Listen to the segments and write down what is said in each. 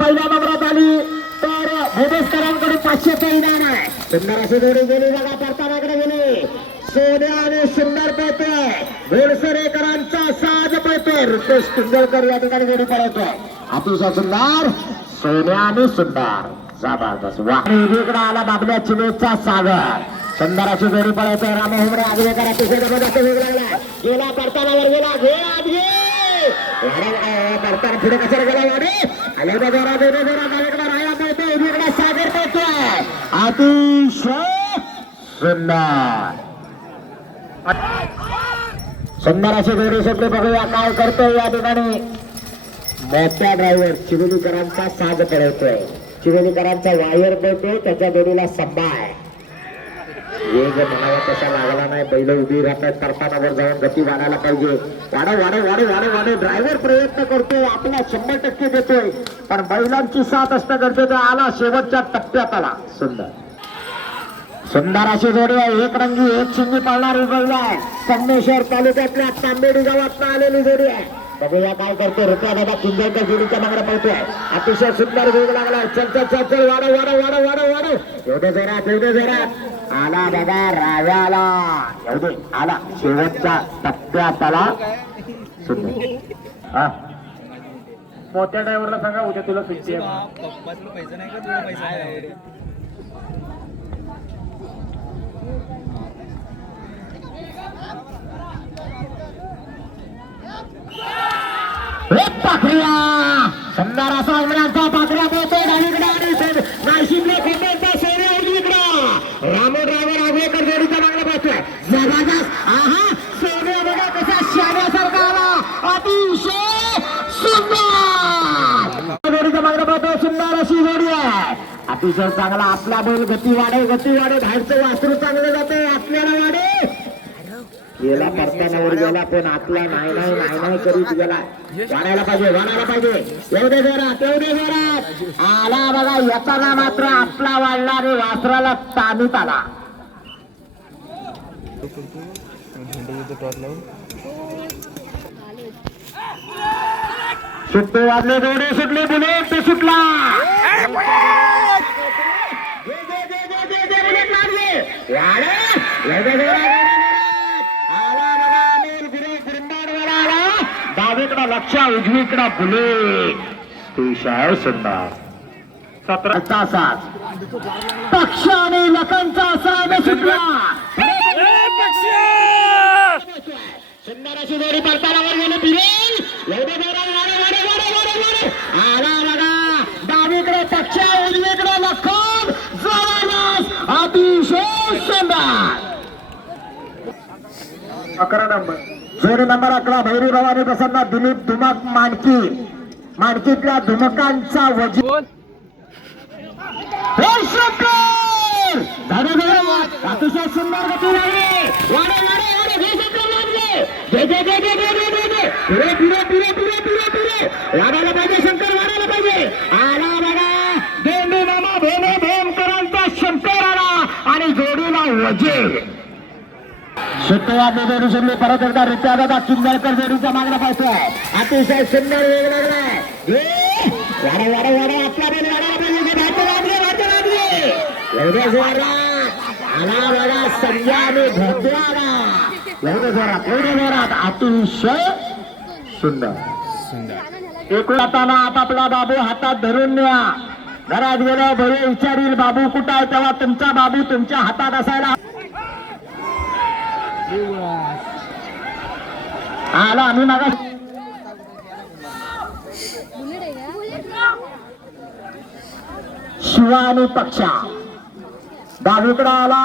पहिल्या नंबरात आली तर भूमेशकरांकडे 500 इनाम आहे. सुंदर अशी जोडी गेली बघा, परतानाकडे गेली. सोन्या आणि सुंदर पळतोय, घोडसरेकरांचा साज पळतोय. रितेश पिंजळकर या ठिकाणी जोडी पळतोय. अतिशय सुंदर सोन्या आणि सुंदर जबरदस्त. इकडे आला बाबल्या चिमेचा सागर. सुंदर अशी जोडी पळतोय. राम हुमरे आगवेकर अतिशय जबरदस्त वेग लागला. गेला परतानावर गेला, घे आत घे. परताना पुढे कशाला गेला वाडे आले जोरा जोरा जोरा गावाकडे राहायला पळतोय. इकडे सागर पळतोय. अतिशय सुंदर सुंदर अशी जोडी सुटली. बघूया काय करतोय या ठिकाणी. मोठ्या ड्रायव्हर चिवलीकरांचा साज पळवतोय. चिवलीकरांचा वायर पळतोय, त्याच्या जोडीला संभा आहे. वेग म्हणावा तसा लागला नाही. बैल उभी राहतात. करतानावर जाऊन गती वाढायला पाहिजे. वाढव वाढव वाढव वाढव वाढव. ड्रायव्हर प्रयत्न करतोय, आपला 100% देतोय, पण बैलांची साथ असणं गरजेचं. आला शेवटच्या टप्प्यात आला. सुंदर सुंदर अशी जोडी आहे. एक रंगी एक शिंगी पाळणारी बैल आहे. संगमेश्वर तालुक्यातल्या तांबेडी गावात आलेली जोडी आहे. बघूया काय करतो. रुपया दादा किंजळकर जोडीच्या मागणं पळतोय. अतिशय सुंदर वेग लागला. चल चल चल चल वाढव वाढव वाढव वाढव वाढव. एवढे जोरात एवढे जोरात आला दादा राव्याला. एवढे आला शेवटच्या टप्प्यात आला. सुंदर. हा मोठ्या ड्रायव्हरला सांगा उद्या तुला सुट्टी आहे. पैसा नाही का तुला पैसा आहे. पाखरिया सुंदर असा उमऱ्यांचा पाखऱ्या पोहोचतोय. डावीकडे आणि नाशिकला खंडेचा सोने उजवीकडे रामो ड्रायव्हर आगवेकर जोडीच्या मागणं पोहोचतोय. जबरदस्त. आहा सोने बघा कसा शाण्यासारखा आला. अतिशय सुंदर जोडीच्या मागणं पोहोचतोय. सुंदर अशी जोडी आहे. अतिशय चांगला. आपला बैल गती वाढे गती वाढे. बाहेरचं वासरू चांगलं जाते. आपल्याला वाढे गेला परतानावर गेला, पण आतला नाही नाही नाही नाही करीत गेला. वाढायला पाहिजे वाढायला पाहिजे. एवढे जोरात एवढे जोरात आला बघा. येताना मात्र आपला वाढला आणि वासराला ताणीत आला. सुट्टे वाजले, जोडे सुटले, बुलेट ते सुटला. बुलेट लागले. एवढे जोरात डावीकडा लक्ष उजवीकडा बुलेट. अतिशय सुंदर. 17 सात पक्ष आणि लखनचा असा सुटला. सुंदर अशी जोडी परतानावर गेली. बिरेल एवढे आला बघा. डावीकडे पक्ष उजवीकडे लखन. जबरदस्त. अतिशय सुंदर. 11 नंबर जोडी नंबर 11 भैरी भवानी प्रसन्न दिलीप धुमक मानकी. मानकीतल्या धुमकांचा वजीर. अतिशय सुंदर गती लागली. वाडे वाडे वाडे लागले. पुरे पुरे पुरे पुरे पुरे पुरे वाढायला पाहिजे. शंकर वाढायला पाहिजे. आला बघा देंडू मामा भोमे भोमकरांचा शंकर आला आणि जोडीला वजीर. जोडी परत एकदा रित्या दादा किंजळकर जोडीच्या मागणं पाहतोय. अतिशय सुंदर वेग लागलाय. वाडा वाडा वाडा आपला बैल वाढायला पाहिजे. एवढ्या जोरात आला बघा संजय आणि भोद्याला. एवढ्या जोरात अतिशय सुंदर. एकूण आता आपापला बाबू हातात धरून न्या. घरात गेल्या बरे विचारील बाबू कुठं आहे, तेव्हा तुमचा बाबू तुमच्या हातात असायला आला. आम्ही मागा शिवा आणि पक्षा डावीकडे आला.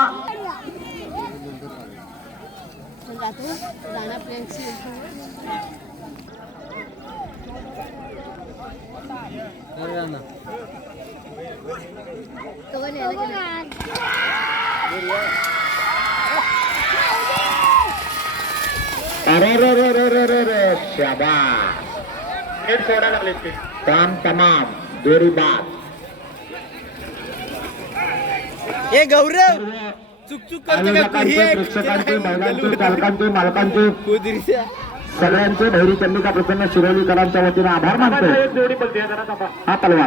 अरे रे रे रे रे रे रे शाबाश. काम तमाम. दोरी बाद. ए गौरव चुक चुक करतो का? प्रेक्षकांची महिलांची चालकांची मालकांची सगळ्यांचे भैरी चंडिका प्रसन्न शिरोलीकरांच्या वतीने आभार मानतो. एक जोडी पलटी आहे, जरा थांबा. हा पलवा